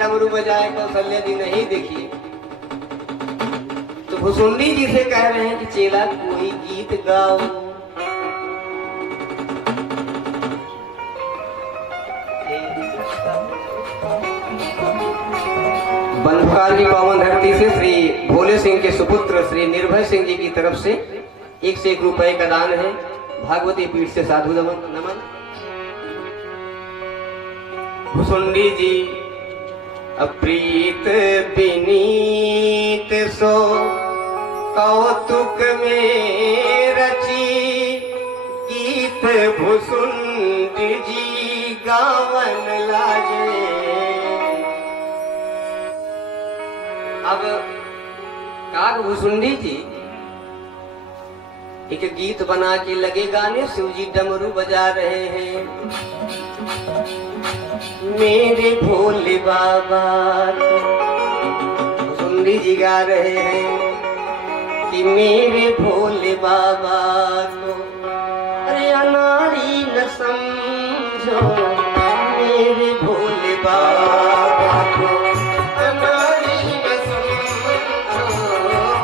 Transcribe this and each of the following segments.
डमरू बजाए कौशल्या जी नहीं देखी तो भुसुंडी जी से कह रहे हैं कि चेला कोई गीत गाओ। बनभकार की पावन धरती से श्री भोले सिंह के सुपुत्र श्री निर्भय सिंह जी की तरफ से 1 रुपए का दान है। भागवती पीठ से साधु नमन। भुसुंडी जी अप्रीत विनीत सो कौतुक में रची गीत भुसुंड जी गावन लागे। अब काग भुसुंडी जी एक गीत बना के लगे गाने। शिव जी डमरू बजा रहे हैं। मेरे भोले बाबा भुसुंडी जी गा रहे हैं कि मेरे भोले बाबा को अरे अनाड़ी न समझो। मेरे भोले बाबा को अनाड़ी न समझो।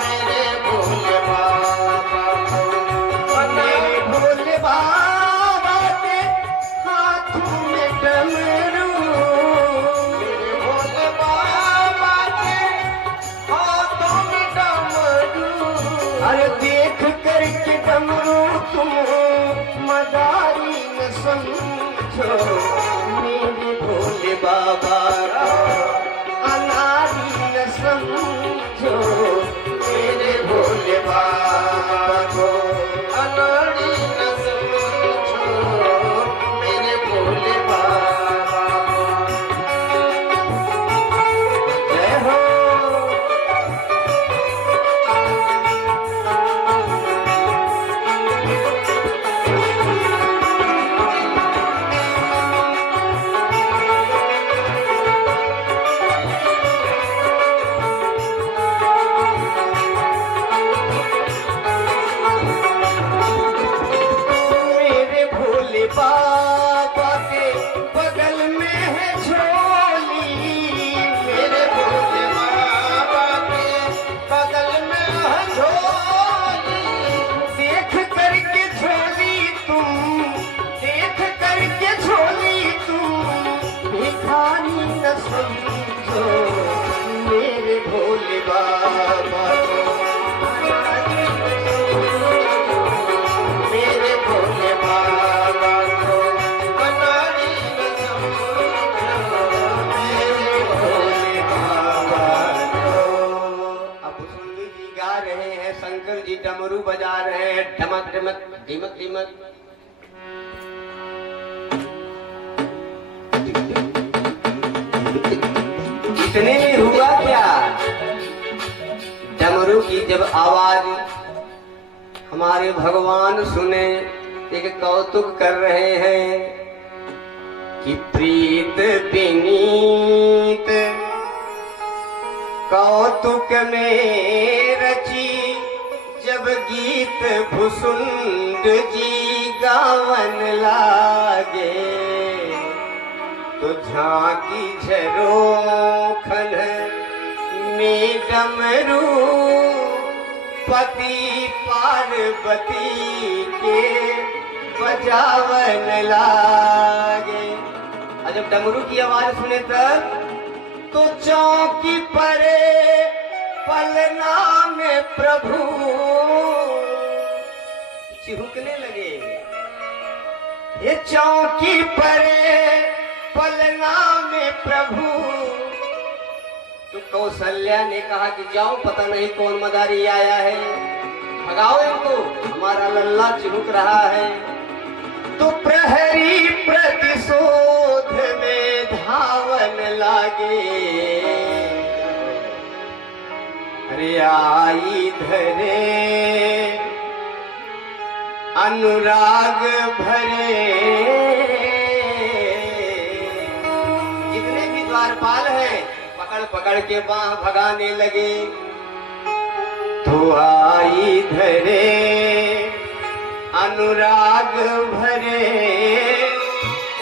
मेरे भोले बाबा को मेरे भोले बाबा के हाथों में डमरू। अरे देख करके डमरू तुम मदारी न समझो। मेरे भोले बाबा अनारी न समझो। मेरे भोले बाबा को अनारी न समझो। मेरे भोले बाबा जय हो। बाबा के बगल में है झोली। मेरे भोले बाबा के बगल में है झोली। देख करके झोली तुम देख करके झोली तुम भिखारी न समझो। मेरे भोले बाबा को मेरे भोले बाबा शंकर जी डमरू बजा रहे हैं। ढमक ढमक ढिमक ढिमक। इतने में हुआ क्या डमरू की जब आवाज हमारे भगवान सुने एक कौतुक कर रहे हैं कि प्रीत विनीत कौतुक में रची जब गीत भुसुंड जी गावन लागे। तो झांकी झरोखन में डमरू पति पार्वती के बजावन लागे। और जब डमरू की आवाज सुने तब तो चौकी परे पलना में प्रभु चिहुकने लगे। ये चौकी परे पलना में प्रभु। तो कौशल्या ने कहा कि जाओ पता नहीं कौन मदारी आया है, भगाओ इनको, हमारा लल्ला चिहुक रहा है। तो प्रहरी प्रतिशोध में धावन लागे। अरे आई धरे अनुराग भरे। जितने भी द्वारपाल हैं पकड़ पकड़ के बाह भगाने लगे। तो आई धरे अनुराग भरे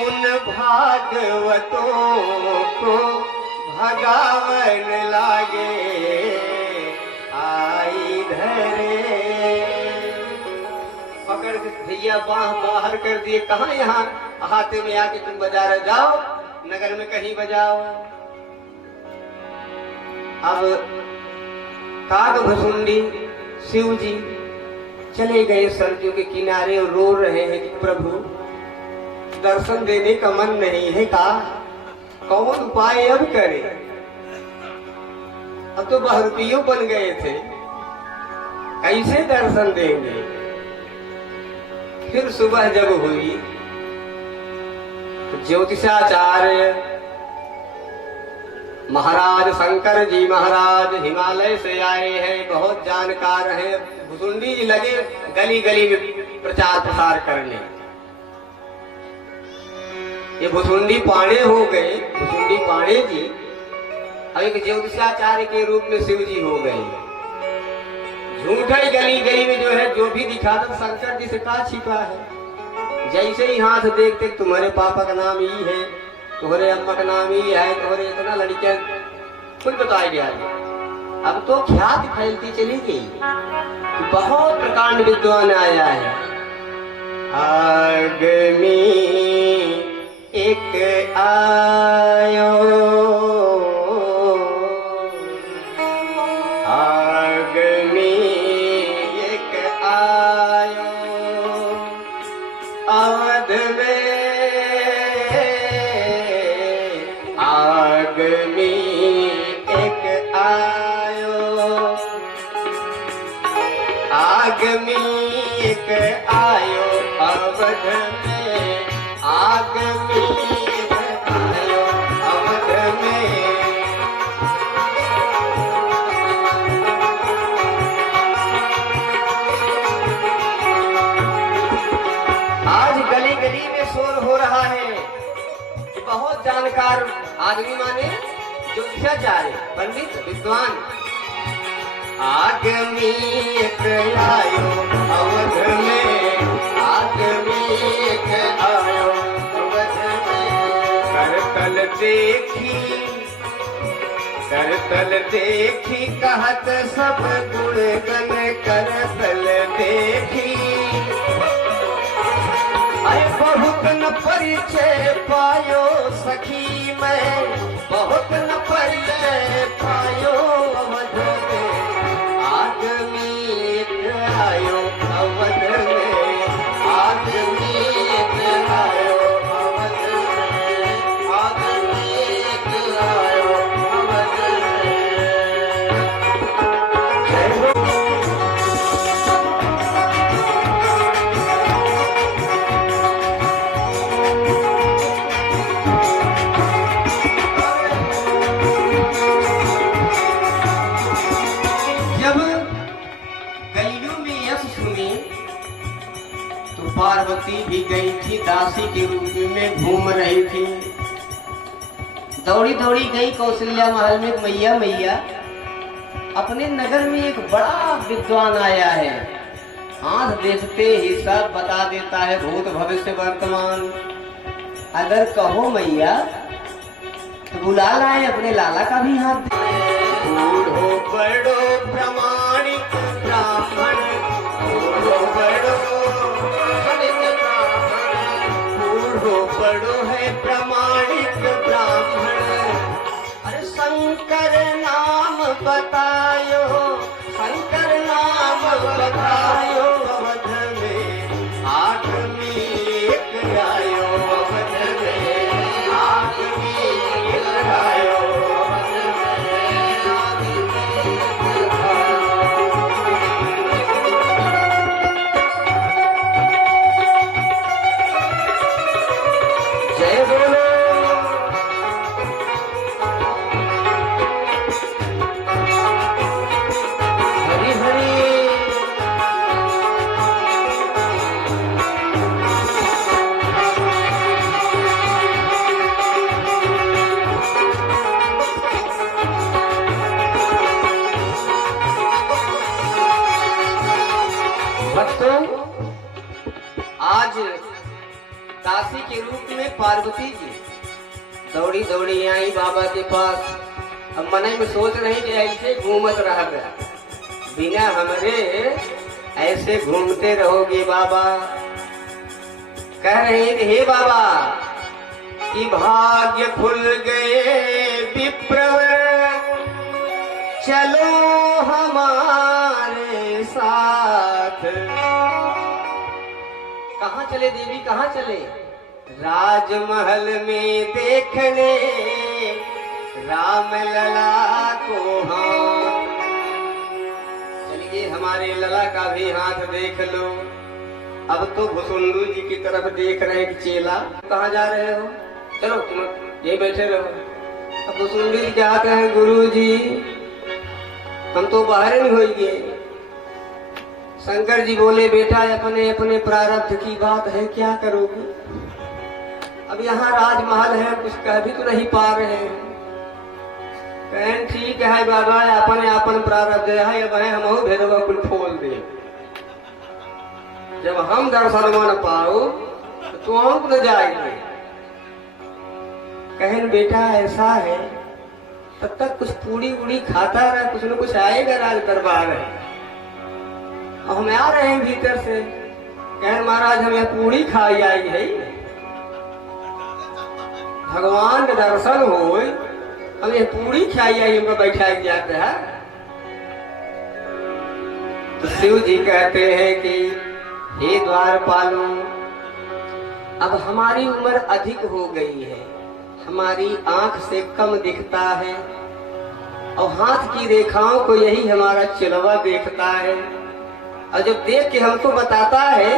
उन भागवतों को भगावन लागे आई धरे। पकड़ के भैया बाह बाहर कर दिए। कहाँ यहाँ हाथे में आके तुम बाजार जाओ, नगर में कहीं बजाओ। अब काग भुसुंडी शिव जी चले गए सरजू के किनारे और रो रहे हैं कि प्रभु दर्शन देने का मन नहीं है का, कौन उपाय अब करे। अब तो बहरूपियों बन गए थे, कैसे दर्शन देंगे। फिर सुबह जब हुई तो ज्योतिषाचार्य महाराज शंकर जी महाराज हिमालय से आए हैं, बहुत जानकार हैं। भुसुंडी जी लगे गली गली में प्रचार प्रसार करने। ये भुसुंडी पाणे हो गए, भुसुंडी पाणे जी अब एक ज्योतिषाचार्य के रूप में शिव जी हो गए। झूठा ही गली गली में जो है, जो भी दिखाता शंकर जी से का छिपा है। जैसे ही हाथ देखते तुम्हारे पापा का नाम ही है, तुम्हारे अम्मा का नाम ही है, तुम्हारे इतना लड़कियां कुछ बताया गया है। अब तो ख्याति फैलती चली गई कि बहुत प्रकांड विद्वान आया है। आगमी एक आयो, आगमी एक आयो अवध में, आगमी एक आयो, आगमी एक आयो अवध में, आगमी एक आयो अवध में। आज गली गली में शोर हो रहा है कि बहुत जानकार आदमी माने ज्योतिषाचार्य पंडित विद्वान आगमी एक आयो अवध में, आगमी एक आयो अवध में। करतल देखी, करतल देखी कहत सब गुण गण, करतल देखी अरे बहुत न परिचय पायो सखी मैं, बहुत न परिचय पायो अवध में। आगमी एक आयो अवध में, आगमी एक आयो अवध में, आगमी एक आयो अवध पार्वती भी गई थी, दासी के रूप में घूम रही थी। दौड़ी दौड़ी गई कौशल्या महल में, मैया मैया अपने नगर में एक बड़ा विद्वान आया है, हाथ देखते ही सब बता देता है, भूत भविष्य वर्तमान। अगर कहो मैया तो बुला लाए अपने लाला का भी हाथ। बूढ़ो बड़ो प्रमाणिक ब्राह्मण, बूढ़ो बड़ो बड़ो है प्रमाणिक ब्राह्मण। अरे शंकर नाम बतायो, शंकर नाम बतायो अवध में। आगमी एक आयो अवध में, आगमी एक आयो अवध जय बोलो। हरि हरि। भक्तों, आज दासी के रूप में पार्वती जी दौड़ी दौड़ी आई बाबा के पास। अब मन में सोच रहे कि ऐसे घूमत रह गया, बिना हमरे ऐसे घूमते रहोगे बाबा। कह रहे हैं हे बाबा कि भाग्य खुल गए विप्रवर, चलो हमारे साथ। कहाँ चले देवी, कहाँ चले? राजमहल में देखने राम लला को हाथ। चलिए हमारे लला का भी हाथ देख लो। अब तो भुसुंडू जी की तरफ देख रहे हैं कि चेला कहाँ जा रहे हो, चलो तुम यही बैठे रहो। अब भुसुंडू जी क्या कहें, गुरु जी हम तो बाहर नहीं होइए। शंकर जी बोले बेटा अपने अपने प्रारब्ध की बात है, क्या करोगे? अब यहाँ राजमहल है, कुछ कह भी तो नहीं पा रहे हैं। कहें ठीक है बाबा, अपने अपन प्रारब्ध है, अब हम भेदवा कुल खोल दे। जब हम दर्शन न पाओ तो हम न जाएंगे। कहें बेटा ऐसा है, तब तक कुछ पूड़ी उड़ी खाता रहा, कुछ न कुछ आएगा राज दरबार है। हम आ रहे हैं भीतर से। कहें महाराज हमें पूड़ी खाई आई है, भगवान का दर्शन हो, हमें पूड़ी खाई आई, हमको बैठा जाता है। तो शिव जी कहते हैं कि हे द्वारपालों, अब हमारी उम्र अधिक हो गई है, हमारी आंख से कम दिखता है और हाथ की रेखाओं को यही हमारा चिलवा देखता है। और जब देख के हमको बताता है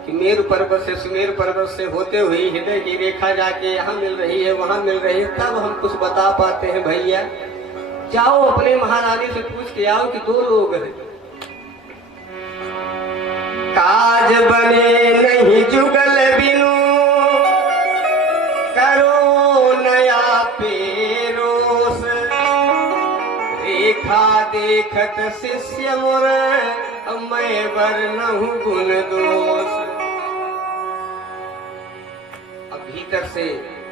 कि मेरु पर्वत से सुमेरु पर्वत से होते हुए हृदय की रेखा जाके यहाँ मिल रही है, वहां मिल रही है, तब हम कुछ बता पाते हैं। भैया जाओ अपने महारानी से पूछ के आओ कि 2 लोग हैं। काज बने नहीं जुगल बिनु, करो नया पेरोस। रेखा देखत शिष्य मोर, मैं वरनहु गुण दोष। अब भीतर से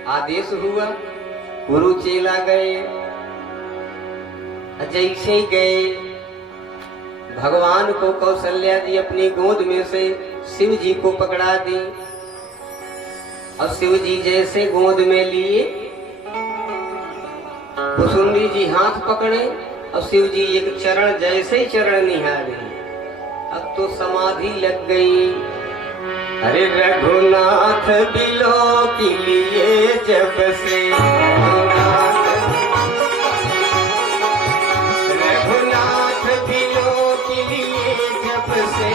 आदेश हुआ, गुरु चेला गए। जैसे ही गए, भगवान को कौशल्या दी अपनी गोद में से शिव जी को पकड़ा दी। और शिव जी जैसे गोद में लिए, भुसुंडी जी हाथ पकड़े और शिव जी एक चरण जैसे ही चरण निहारे, अब तो समाधि लग गई। अरे रघुनाथ बिलो के लिए जब से, रघुनाथ बिलो के लिए जब से,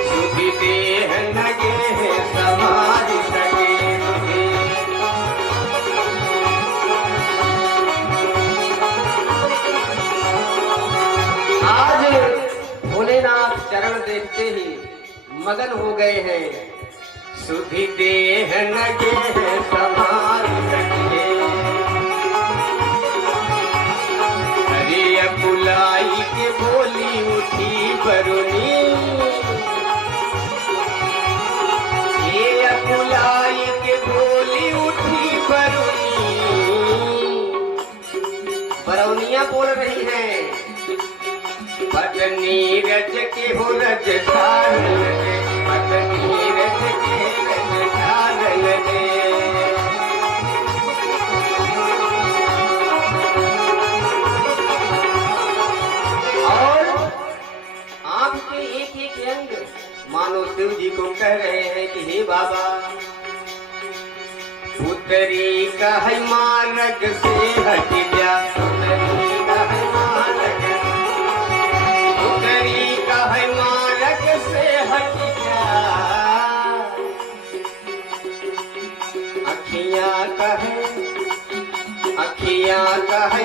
सुधि देह लगे समाधि सके। आज भोलेनाथ चरण देखते ही मगन हो गए हैं। सुधि देह लगे समाधि सके। अरे अकुलाई के बोली उठी बरुनी, ये अकुलाई के बोली उठी बरुनी। बरौनिया बोल रही है, पत्नी रज के हो रज धारण, पत्नी रज के रज धारण दे। और आपके एक एक अंग मानो शिव जी को कह रहे हैं कि हे बाबा, पुतरी का है मानक से हट जा, पुतरी का है मानक, पुतरी का है मानक से हट जा। अखियां का है